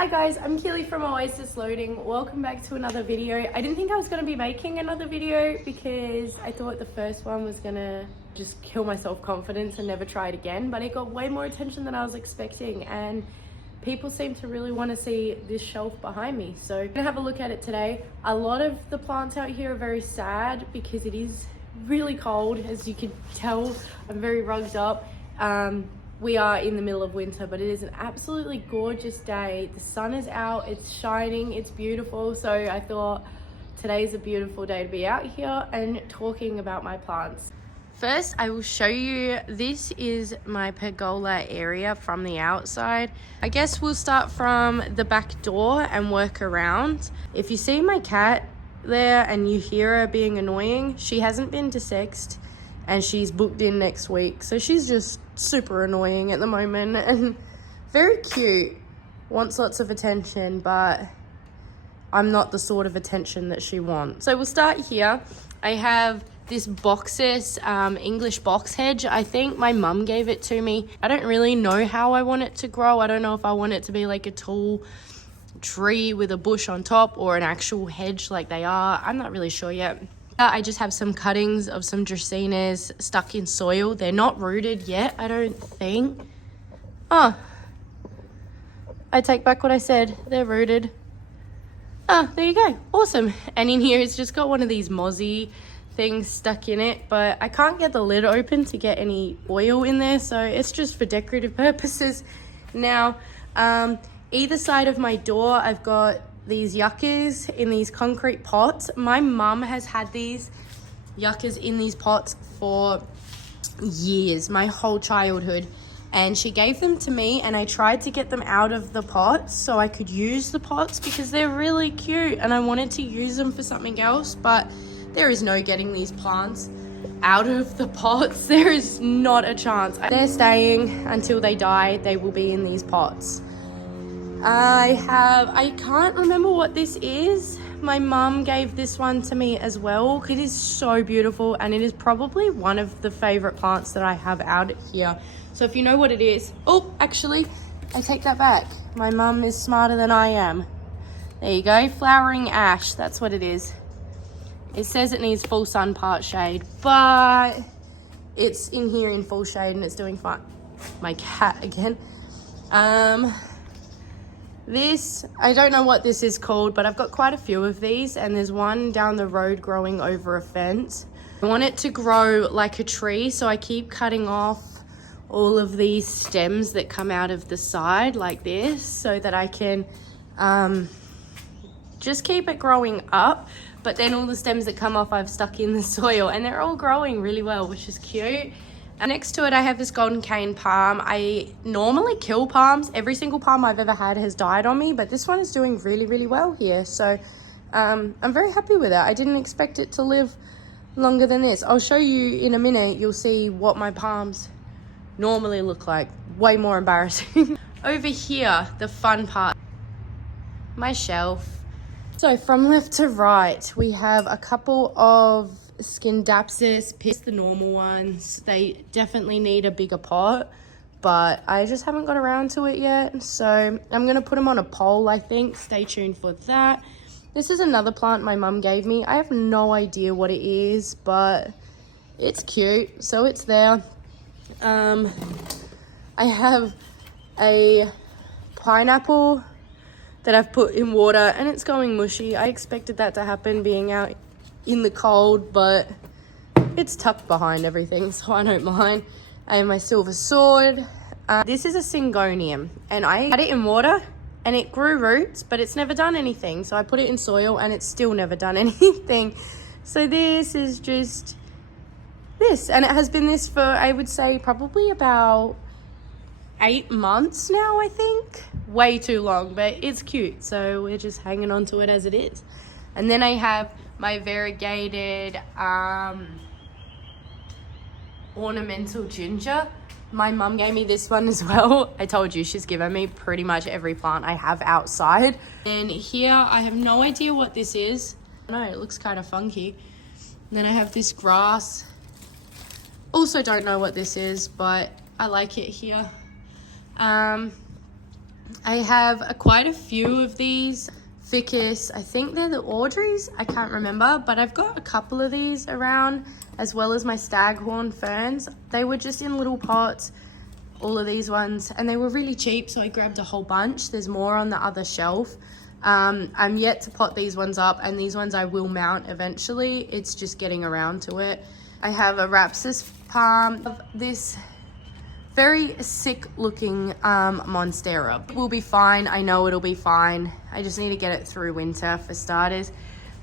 Hi guys, I'm Keely from Oasis Loading. Welcome back to another video. I didn't think I was going to be making another video because I thought the first one was going to just kill my self-confidence and never try it again, but it got way more attention than I was expecting and people seem to really want to see this shelf behind me. So I'm going to have a look at it today. A lot of the plants out here are very sad because it is really cold. As you can tell, I'm very rugged up. We are in the middle of winter, but it is an absolutely gorgeous day. The sun is out, it's shining, it's beautiful. So I thought today's a beautiful day to be out here and talking about my plants. First, I will show you, this is my pergola area from the outside. I guess we'll start from the back door and work around. If you see my cat there and you hear her being annoying, she hasn't been desexed and she's booked in next week. So she's just super annoying at the moment and very cute, wants lots of attention, but I'm not the sort of attention that she wants. So we'll start here. I have this boxes, English box hedge. I think my mum gave it to me. I don't really know how I want it to grow. I don't know if I want it to be like a tall tree with a bush on top or an actual hedge like they are. I'm not really sure yet. I just have some cuttings of some dracaenas stuck in soil. They're not rooted yet, I don't think. Oh, I take back what I said. They're rooted. Oh, there you go. Awesome. And in here, it's just got one of these mozzie things stuck in it, but I can't get the lid open to get any oil in there, so it's just for decorative purposes. Now, either side of my door, I've got these yuccas in these concrete pots. My mum has had these yuccas in these pots for years, my whole childhood, and she gave them to me and I tried to get them out of the pots so I could use the pots because they're really cute and I wanted to use them for something else, but there is no getting these plants out of the pots. There is not a chance. They're staying until they die. They will be in these pots. I can't remember what this is. My mum gave this one to me as well. It is so beautiful and it is probably one of the favorite plants that I have out here. So if you know what it is, oh, actually, I take that back. My mum is smarter than I am. There you go, flowering ash, that's what it is. It says it needs full sun, part shade, but it's in here in full shade and it's doing fine. My cat again. This, I don't know what this is called, but I've got quite a few of these and there's one down the road growing over a fence. I want it to grow like a tree, so I keep cutting off all of these stems that come out of the side like this so that I can just keep it growing up. But then all the stems that come off I've stuck in the soil and they're all growing really well, which is cute. And next to it I have this golden cane palm. I normally kill palms. Every single palm I've ever had has died on me, but this one is doing really, really well here. So I'm very happy with it. I didn't expect it to live longer than this. I'll show you in a minute. You'll see what my palms normally look like. Way more embarrassing. Over here, the fun part, my shelf. So from left to right, we have a couple of Scindapsus, the normal ones. They definitely need a bigger pot, but I just haven't got around to it yet. So I'm gonna put them on a pole, I think. Stay tuned for that. This is another plant my mum gave me. I have no idea what it is, but it's cute, so it's there. I have a pineapple that I've put in water and it's going mushy. I expected that to happen being out in the cold, but it's tucked behind everything, so I don't mind. I have my silver sword. This is a syngonium and I had it in water and it grew roots, but it's never done anything. So I put it in soil and it's still never done anything. So this is just this, and it has been this for, I would say, probably about 8 months now, I think. Way too long, but it's cute, so we're just hanging on to it as it is. And then I have my variegated ornamental ginger. My mum gave me this one as well. I told you, she's given me pretty much every plant I have outside. And here I have no idea what this is. I don't know, it looks kind of funky. And then I have this grass. Also don't know what this is, but I like it here. I have quite a few of these ficus. I think they're the Audreys. I can't remember, but I've got a couple of these around, as well as my staghorn ferns. They were just in little pots, all of these ones, and they were really cheap, so I grabbed a whole bunch. There's more on the other shelf. I'm yet to pot these ones up, and these ones I will mount eventually. It's just getting around to it. I have a Rapsis palm of this very sick looking monstera. It will be fine. I know it'll be fine. I just need to get it through winter for starters.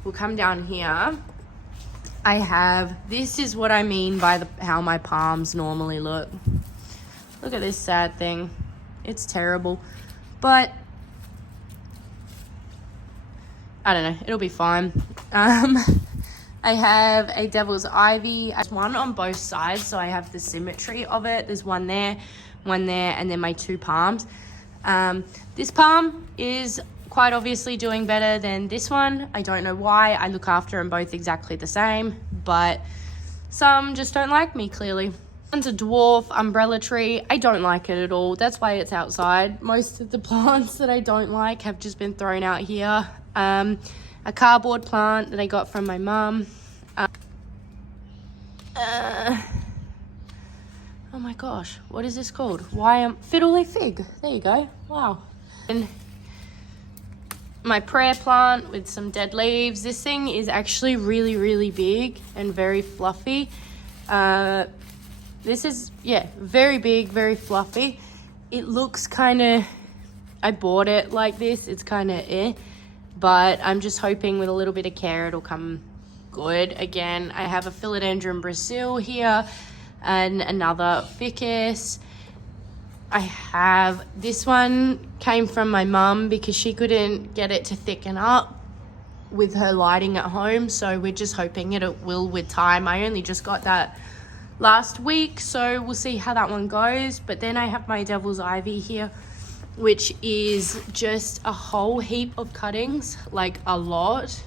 We'll come down here. I have, this is what I mean by how my palms normally look. Look at this sad thing. It's terrible, but I don't know, it'll be fine. I have a Devil's Ivy. There's one on both sides, so I have the symmetry of it. There's one there, and then my two palms. This palm is quite obviously doing better than this one. I don't know why. I look after them both exactly the same, but some just don't like me, clearly. One's a dwarf umbrella tree. I don't like it at all. That's why it's outside. Most of the plants that I don't like have just been thrown out here. A cardboard plant that I got from my mum. Oh my gosh, what is this called? Fiddly fig. There you go. Wow. And my prayer plant with some dead leaves. This thing is actually really, really big and very fluffy. This is, yeah, very big, very fluffy. It looks kind of, I bought it like this. It's kind of but I'm just hoping with a little bit of care it'll come good. Again, I have a Philodendron Brazil here and another ficus. I have, this one came from my mum because she couldn't get it to thicken up with her lighting at home, so we're just hoping it will with time. I only just got that last week, so we'll see how that one goes. But then I have my Devil's Ivy here, which is just a whole heap of cuttings, like a lot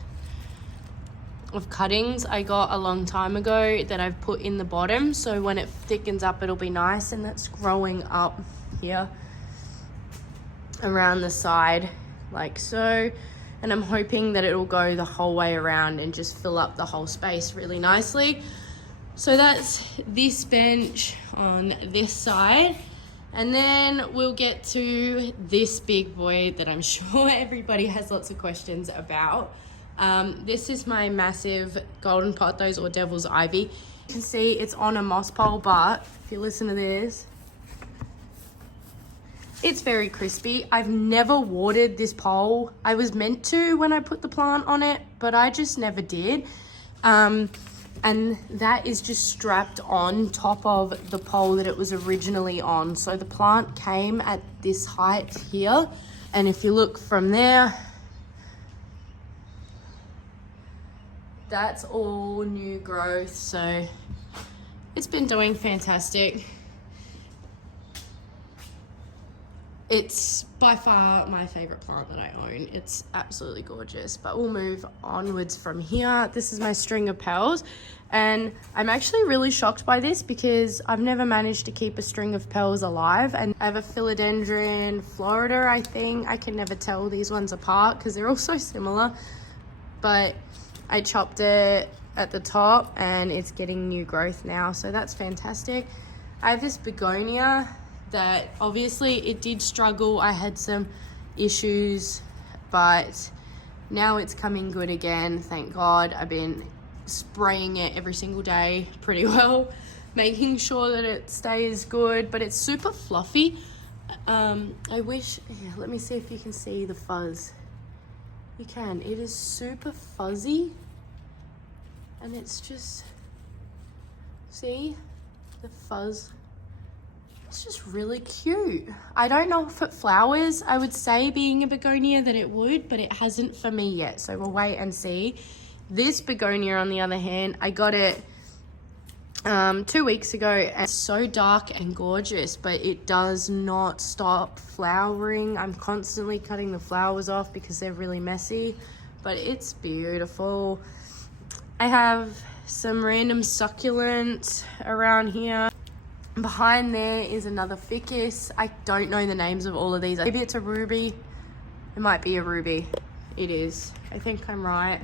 of cuttings I got a long time ago that I've put in the bottom, so when it thickens up it'll be nice. And that's growing up here around the side like so, and I'm hoping that it'll go the whole way around and just fill up the whole space really nicely. So that's this bench on this side. And then we'll get to this big boy that I'm sure everybody has lots of questions about. This is my massive golden pothos or Devil's Ivy. You can see it's on a moss pole, but if you listen to this, it's very crispy. I've never watered this pole. I was meant to when I put the plant on it, but I just never did. And that is just strapped on top of the pole that it was originally on. So the plant came at this height here. And if you look from there, that's all new growth. So it's been doing fantastic. It's by far my favorite plant that I own. It's absolutely gorgeous, but we'll move onwards from here. This is my string of pearls, and I'm actually really shocked by this because I've never managed to keep a string of pearls alive. And I have a Philodendron Florida, I think. I can never tell these ones apart because they're all so similar, but I chopped it at the top and it's getting new growth now, so that's fantastic. I have this begonia that obviously it did struggle. I had some issues, but now it's coming good again, thank God. I've been spraying it every single day pretty well, making sure that it stays good, but it's super fluffy. I wish, yeah, let me see if you can see the fuzz. You can. It is super fuzzy, and it's just, see the fuzz. It's just really cute. I don't know if it flowers. I would say, being a begonia, that it would, but it hasn't for me yet, so we'll wait and see. This begonia, on the other hand, I got it 2 weeks ago, and it's so dark and gorgeous, but it does not stop flowering. I'm constantly cutting the flowers off because they're really messy, but it's beautiful. I have some random succulents around here. Behind there is another ficus. I don't know the names of all of these. Maybe it's a ruby. It might be a ruby. It is. I think I'm right.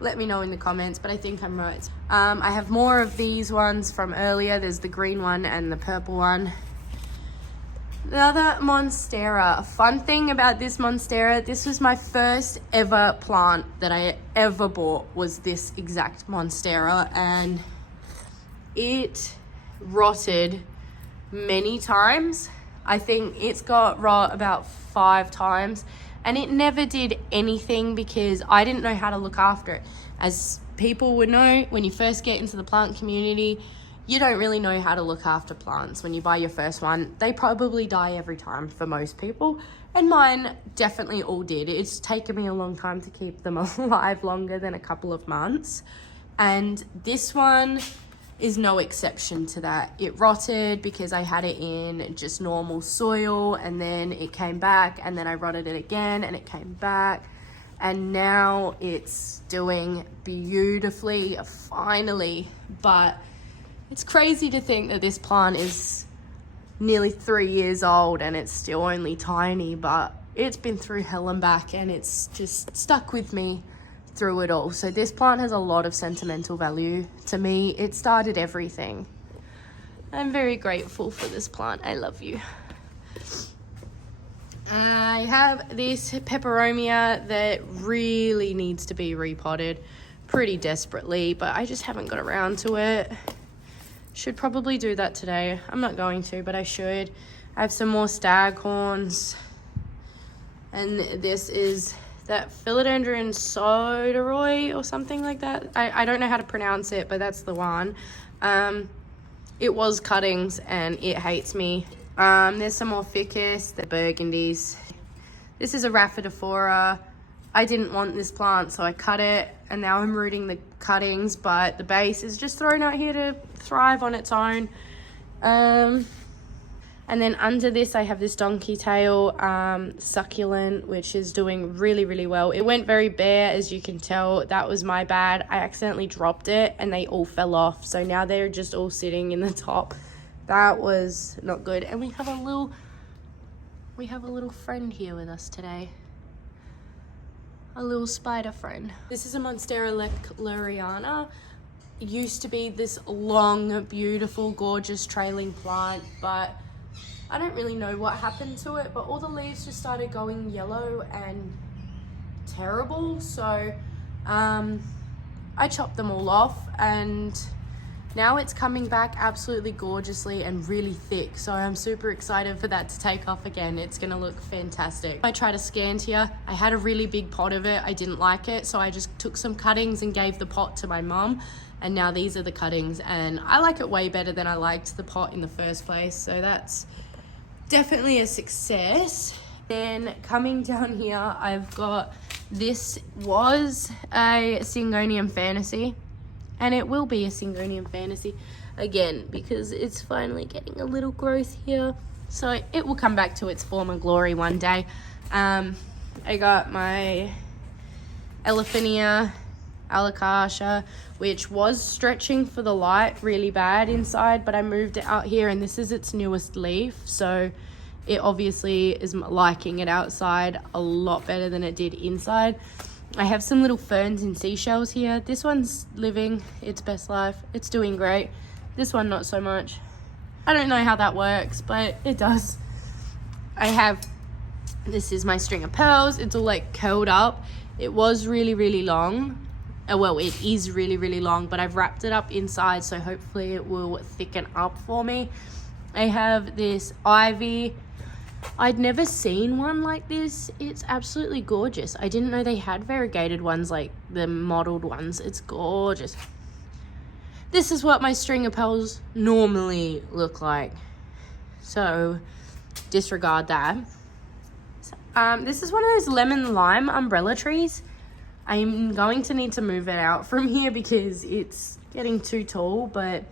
Let me know in the comments, but I think I'm right. I have more of these ones from earlier. There's the green one and the purple one. Another monstera. A fun thing about this monstera, this was my first ever plant that I ever bought, was this exact monstera, and it rotted many times. I think it's got rot about 5 times, and it never did anything because I didn't know how to look after it. As people would know, when you first get into the plant community, you don't really know how to look after plants. When you buy your first one, they probably die every time for most people, and mine definitely all did. It's taken me a long time to keep them alive, longer than a couple of months, and this one is no exception to that. It rotted because I had it in just normal soil, and then it came back, and then I rotted it again and it came back, and now it's doing beautifully finally. But it's crazy to think that this plant is nearly 3 years old and it's still only tiny, but it's been through hell and back, and it's just stuck with me through it all. So this plant has a lot of sentimental value to me. It started everything. I'm very grateful for this plant. I love you. I have this peperomia that really needs to be repotted pretty desperately, but I just haven't got around to it. Should probably do that today. I'm not going to, but I should. I have some more staghorns, and this is that philodendron soderoy or something like that. I don't know how to pronounce it, but that's the one. It was cuttings and it hates me. There's some more ficus, the burgundies. This is a rhaphidophora. I didn't want this plant, so I cut it, and now I'm rooting the cuttings, but the base is just thrown out here to thrive on its own. And then under this, I have this donkey tail succulent, which is doing really, really well. It went very bare, as you can tell. That was my bad. I accidentally dropped it and they all fell off. So now they're just all sitting in the top. That was not good. And we have a little friend here with us today. A little spider friend. This is a monstera lechleriana. It used to be this long, beautiful, gorgeous trailing plant, but I don't really know what happened to it, but all the leaves just started going yellow and terrible. So I chopped them all off, and now it's coming back absolutely gorgeously and really thick. So I'm super excited for that to take off again. It's gonna look fantastic. I tried a scantia. I had a really big pot of it. I didn't like it, so I just took some cuttings and gave the pot to my mum. And now these are the cuttings, and I like it way better than I liked the pot in the first place. So that's definitely a success. Then coming down here, I've got, this was a Syngonium Fantasy, and it will be a Syngonium Fantasy again because it's finally getting a little growth here. So it will come back to its former glory one day. I got my Elephantia Alocasia, which was stretching for the light really bad inside, but I moved it out here, and this is its newest leaf, so it obviously is liking it outside a lot better than it did inside. I have some little ferns and seashells here. This one's living its best life. It's doing great. This one not so much. I don't know how that works, but it does. This is my string of pearls. It's all like curled up. It was really, really long. Well, it is really, really long, but I've wrapped it up inside, so hopefully it will thicken up for me. I have this ivy. I'd never seen one like this. It's absolutely gorgeous. I didn't know they had variegated ones like the mottled ones. It's gorgeous. This is what my string of pearls normally look like, so disregard that. This is one of those lemon lime umbrella trees. I'm going to need to move it out from here because it's getting too tall, but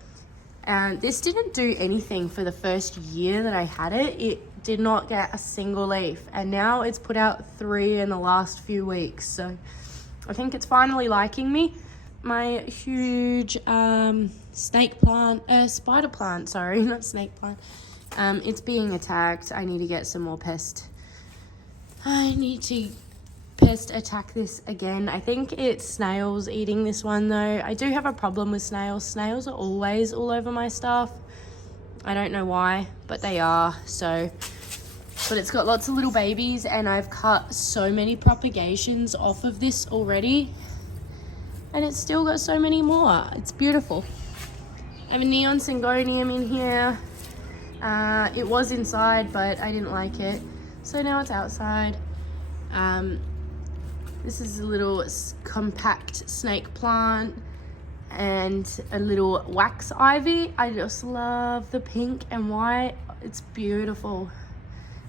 this didn't do anything for the first year that I had it. It did not get a single leaf, and now it's put out 3 in the last few weeks. So I think it's finally liking me. my huge snake plant, spider plant, sorry, not snake plant. It's being attacked. I need to get some more pest. I need to pest attack this again. I think it's snails eating this one though. I do have a problem with snails. Snails are always all over my stuff. I don't know why, but they are. So, but it's got lots of little babies, and I've cut so many propagations off of this already, and it's still got so many more. It's beautiful. I have a neon syngonium in here. It was inside, but I didn't like it, so now it's outside. This is a little compact snake plant and a little wax ivy. I just love the pink and white. It's beautiful,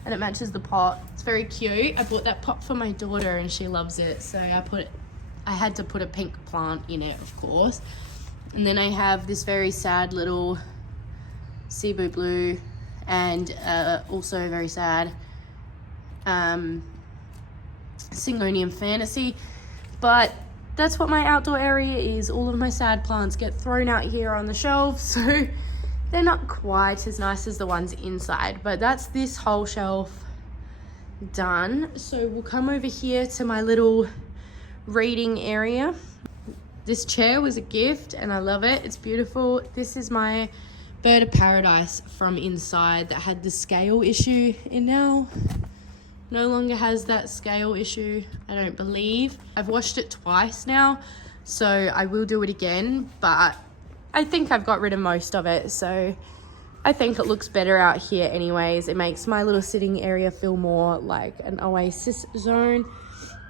and it matches the pot. It's very cute. I bought that pot for my daughter and she loves it, so I had to put a pink plant in it, of course. And then I have this very sad little Cebu blue, and also very sad Syngonium Fantasy. But that's what my outdoor area is. All of my sad plants get thrown out here on the shelf, so they're not quite as nice as the ones inside. But that's this whole shelf done. So we'll come over here to my little reading area. This chair was a gift and I love it. It's beautiful. This is my bird of paradise from inside that had the scale issue, and now no longer has that scale issue, I don't believe. I've washed it twice now, so I will do it again, but I think I've got rid of most of it, so I think it looks better out here anyways. It makes my little sitting area feel more like an oasis zone.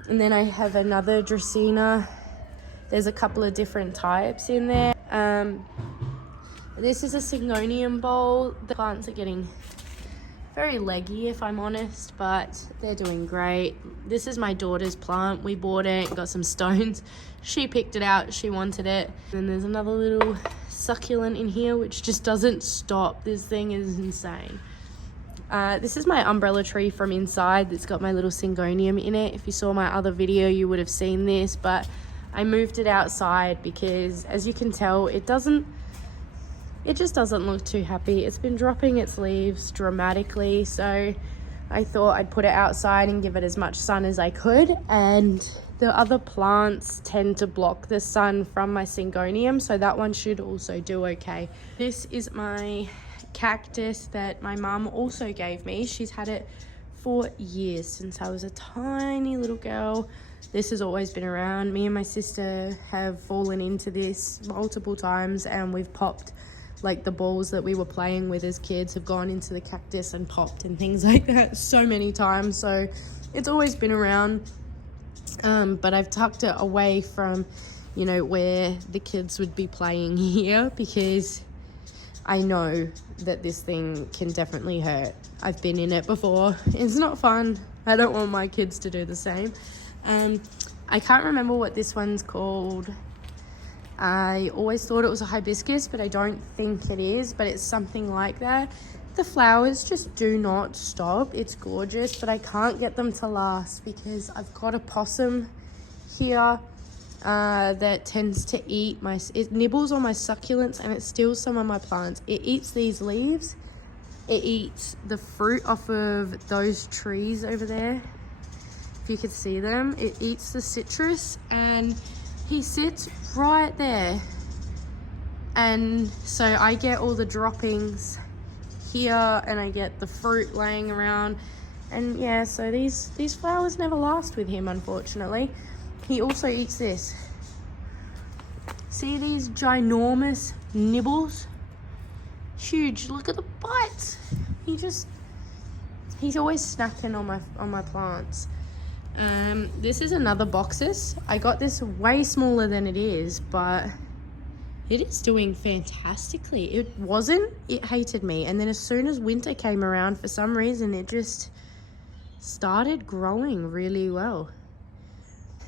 And then I have another Dracaena. There's a couple of different types in there. This is a Syngonium bowl. The plants are getting very leggy, if I'm honest, but they're doing great. This is my daughter's plant. We bought it, got some stones. She picked it out, she wanted it. And there's another little succulent in here, which just doesn't stop. This thing is insane. This is my umbrella tree from inside that's got my little Syngonium in it. If you saw my other video, you would have seen this, but I moved it outside because, as you can tell, it just doesn't look too happy. It's been dropping its leaves dramatically, so I thought I'd put it outside and give it as much sun as I could. And the other plants tend to block the sun from my Syngonium, so that one should also do okay. This is my cactus that my mum also gave me. She's had it for years, since I was a tiny little girl. This has always been around. Me and my sister have fallen into this multiple times, and we've popped, like, the balls that we were playing with as kids have gone into the cactus and popped and things like that so many times. So it's always been around, but I've tucked it away from, you know, where the kids would be playing here, because I know that this thing can definitely hurt. I've been in it before. It's not fun. I don't want my kids to do the same. I can't remember what this one's called. I always thought it was a hibiscus, but I don't think it is, but it's something like that. The flowers just do not stop. It's gorgeous, but I can't get them to last because I've got a possum here that tends to eat it nibbles on my succulents, and it steals some of my plants. It eats these leaves. It eats the fruit off of those trees over there. If you could see them, it eats the citrus, and he sits right there, and so I get all the droppings here, and I get the fruit laying around, and yeah, so these flowers never last with him, unfortunately. He also eats this. See these ginormous nibbles? Huge. Look at the bites. He's always snacking on my plants. This is another Boxus. I got this way smaller than it is, but it is doing fantastically. It hated me, and then as soon as winter came around, for some reason it just started growing really well.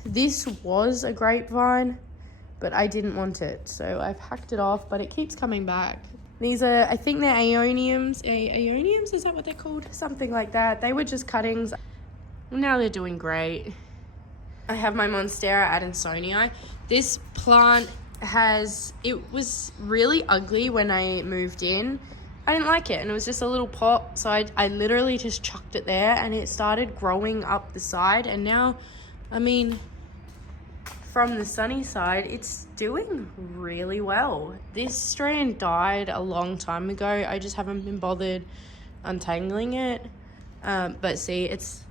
This was a grapevine, but I didn't want it, so I've hacked it off, but it keeps coming back. These are, I think they're aeoniums. Aeoniums, is that what they're called? Something like that. They were just cuttings. Now they're doing great. I have my monstera adansonii. This plant it was really ugly when I moved in. I didn't like it, and it was just a little pot, so I literally just chucked it there, and it started growing up the side, and now, I mean, from the sunny side, it's doing really well. This strand died a long time ago. I just haven't been bothered untangling it. But see, it's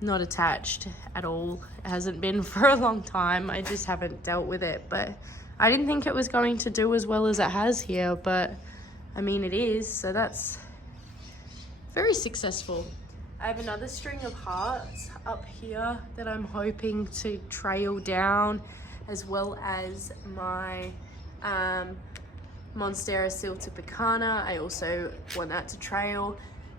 not attached at all. It hasn't been for a long time. I just haven't dealt with it. But I didn't think it was going to do as well as it has here. But I mean, it is. So that's very successful. I have another string of hearts up here that I'm hoping to trail down, as well as my monstera siltepecana. I also want that to trail.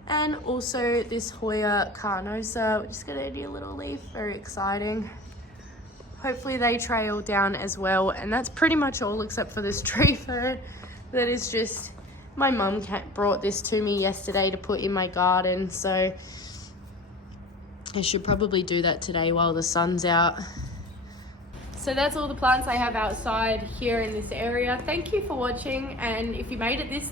And also this Hoya carnosa, which is gonna be a little leaf, very exciting. Hopefully they trail down as well. And that's pretty much all except for this tree fern that is just, my mum brought this to me yesterday to put in my garden, so I should probably do that today while the sun's out. So that's all the plants I have outside here in this area. Thank you for watching, and if you made it this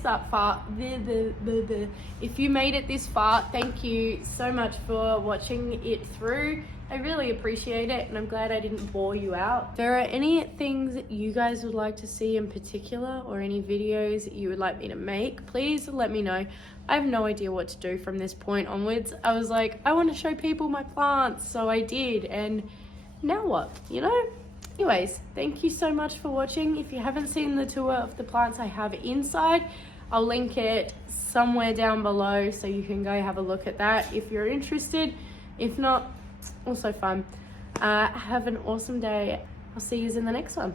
far, thank you so much for watching it through. I really appreciate it, and I'm glad I didn't bore you out. If there are any things that you guys would like to see in particular, or any videos that you would like me to make, please let me know. I have no idea what to do from this point onwards. I was like, I want to show people my plants, so I did, and now what, you know? Anyways, thank you so much for watching. If you haven't seen the tour of the plants I have inside, I'll link it somewhere down below so you can go have a look at that if you're interested. If not, also fun. Have an awesome day. I'll see you in the next one.